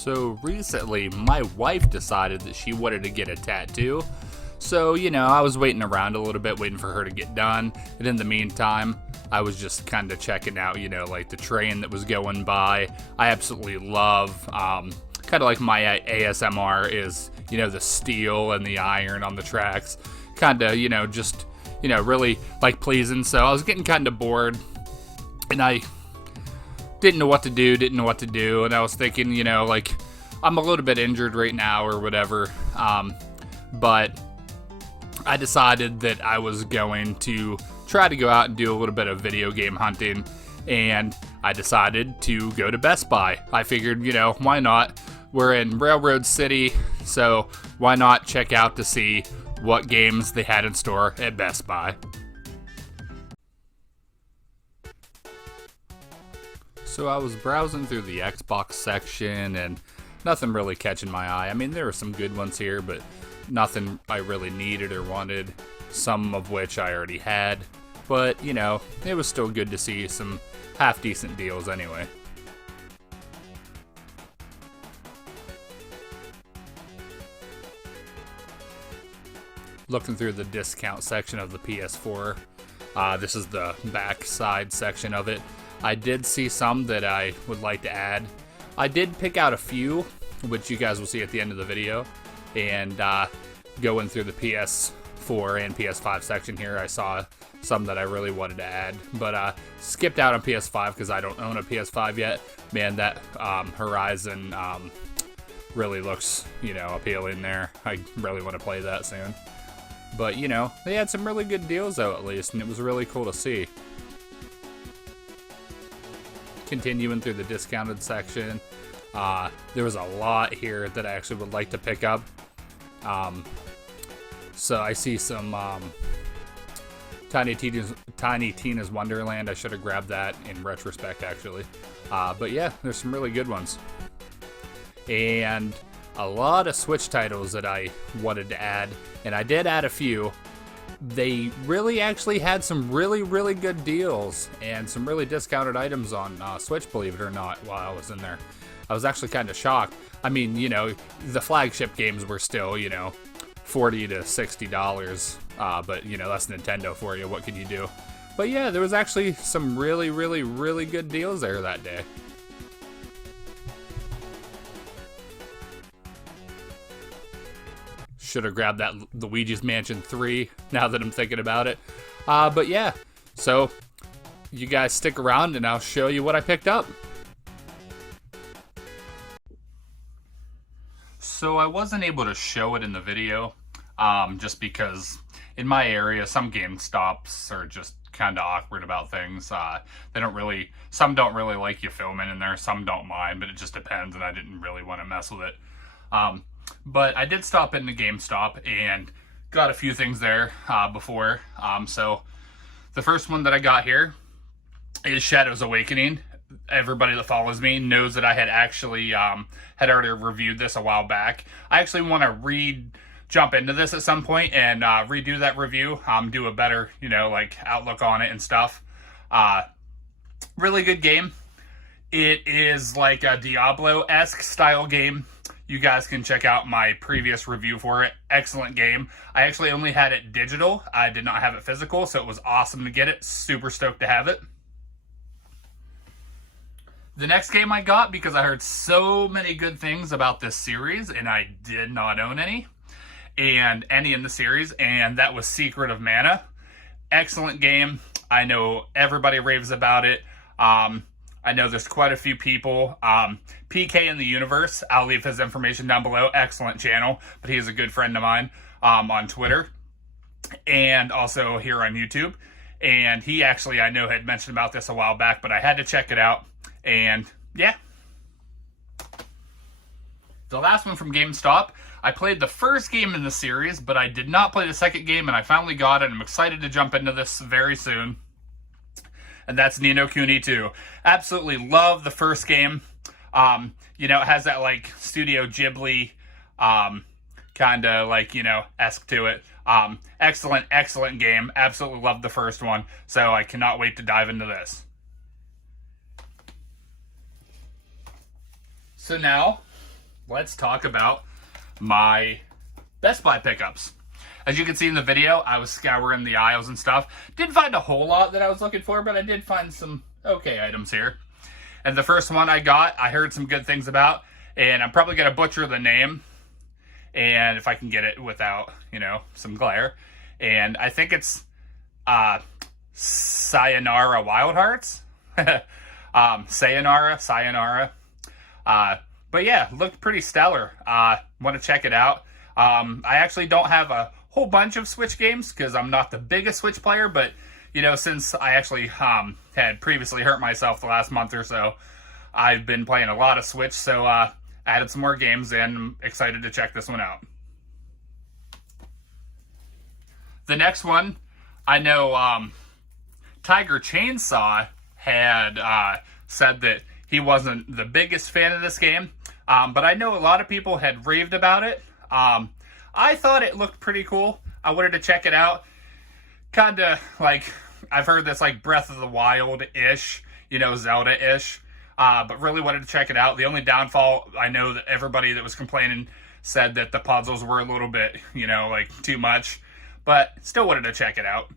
So recently, my wife decided that she wanted to get a tattoo. So, I was waiting around a little bit, waiting for her to get done. And in the meantime, I was just kind of checking out, like the train that was going by. I absolutely love, kind of like my ASMR is, the steel and the iron on the tracks. Kind of, just, really like pleasing. So I was getting kind of bored. And I didn't know what to do, and I was thinking, like, I'm a little bit injured right now or whatever, but I decided that I was going to try to go out and do a little bit of video game hunting, and I decided to go to Best Buy. I figured, why not? We're in Railroad City, so why not check out to see what games they had in store at Best Buy. So I was browsing through the Xbox section and nothing really catching my eye. I mean, there were some good ones here, but nothing I really needed or wanted, some of which I already had. But, it was still good to see some half-decent deals anyway. Looking through the discount section of the PS4, this is the back side section of it. I did see some that I would like to add. I did pick out a few, which you guys will see at the end of the video. And going through the PS4 and PS5 section here, I saw some that I really wanted to add. But skipped out on PS5 because I don't own a PS5 yet. Man, that Horizon really looks, appealing there. I really want to play that soon. But, they had some really good deals though, at least, and it was really cool to see. Continuing through the discounted section, there was a lot here that I actually would like to pick up. So I see some Tiny Tina's Wonderland. I should have grabbed that in retrospect, actually. But yeah, there's some really good ones. And a lot of Switch titles that I wanted to add, and I did add a few. They really actually had some really, really good deals and some really discounted items on Switch, believe it or not, while I was in there. I was actually kind of shocked. I mean, the flagship games were still, $40 to $60, but, that's Nintendo for you. What can you do? But yeah, there was actually some really, really, really good deals there that day. Should have grabbed that Luigi's Mansion 3 now that I'm thinking about it. But yeah, so you guys stick around and I'll show you what I picked up. So I wasn't able to show it in the video just because in my area some GameStops are just kind of awkward about things. Some don't really like you filming in there, some don't mind, but it just depends, and I didn't really want to mess with it. But I did stop in the GameStop and got a few things there before. So the first one that I got here is Shadows Awakening. Everybody that follows me knows that I had actually had already reviewed this a while back. I actually want to jump into this at some point and redo that review, do a better, like outlook on it and stuff. Really good game. It is like a Diablo-esque style game. You guys can check out my previous review for it. Excellent game. I actually only had it digital. I did not have it physical, so it was awesome to get it. Super stoked to have it. The next game I got, because I heard so many good things about this series, and I did not own any in the series, and that was Secret of Mana. Excellent game. I know everybody raves about it. I know there's quite a few people. PK in the Universe, I'll leave his information down below. Excellent channel, but he is a good friend of mine on Twitter and also here on YouTube. And he actually, I know, had mentioned about this a while back, but I had to check it out. And yeah. The last one from GameStop, I played the first game in the series, but I did not play the second game, and I finally got it. And I'm excited to jump into this very soon. And that's Ni no Kuni 2. Absolutely love the first game. It has that like Studio Ghibli kind of like, esque to it. Excellent game. Absolutely loved the first one. So I cannot wait to dive into this. So now let's talk about my Best Buy pickups. As you can see in the video, I was scouring the aisles and stuff. Didn't find a whole lot that I was looking for, but I did find some okay items here. And the first one I got, I heard some good things about, and I'm probably going to butcher the name, and if I can get it without, some glare. And I think it's Sayonara Wild Hearts. Sayonara. But yeah, looked pretty stellar. Want to check it out. I actually don't have a whole bunch of Switch games because I'm not the biggest Switch player, but since I actually had previously hurt myself the last month or so, I've been playing a lot of Switch, so added some more games, and I'm excited to check this one out. The next one, I know Tiger Chainsaw had said that he wasn't the biggest fan of this game, but I know a lot of people had raved about it. I thought it looked pretty cool. I wanted to check it out. Kind of like, I've heard this like Breath of the Wild-ish, Zelda-ish, but really wanted to check it out. The only downfall, I know that everybody that was complaining said that the puzzles were a little bit, like too much, but still wanted to check it out.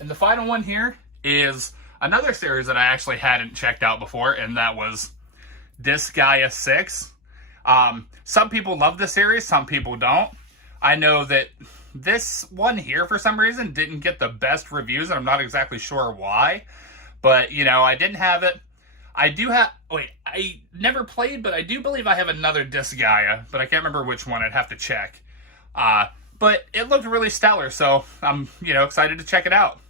And the final one here is another series that I actually hadn't checked out before, and that was Disgaea 6. Some people love the series, some people don't. I know that this one here, for some reason, didn't get the best reviews, and I'm not exactly sure why. But, I didn't have it. I do have... Wait, I never played, but I do believe I have another Disgaea, but I can't remember which one. I'd have to check. But it looked really stellar, so I'm, excited to check it out.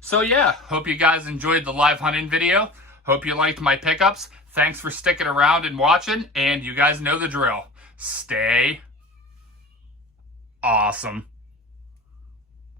So yeah, hope you guys enjoyed the live hunting video. Hope you liked my pickups. Thanks for sticking around and watching, and you guys know the drill. Stay awesome.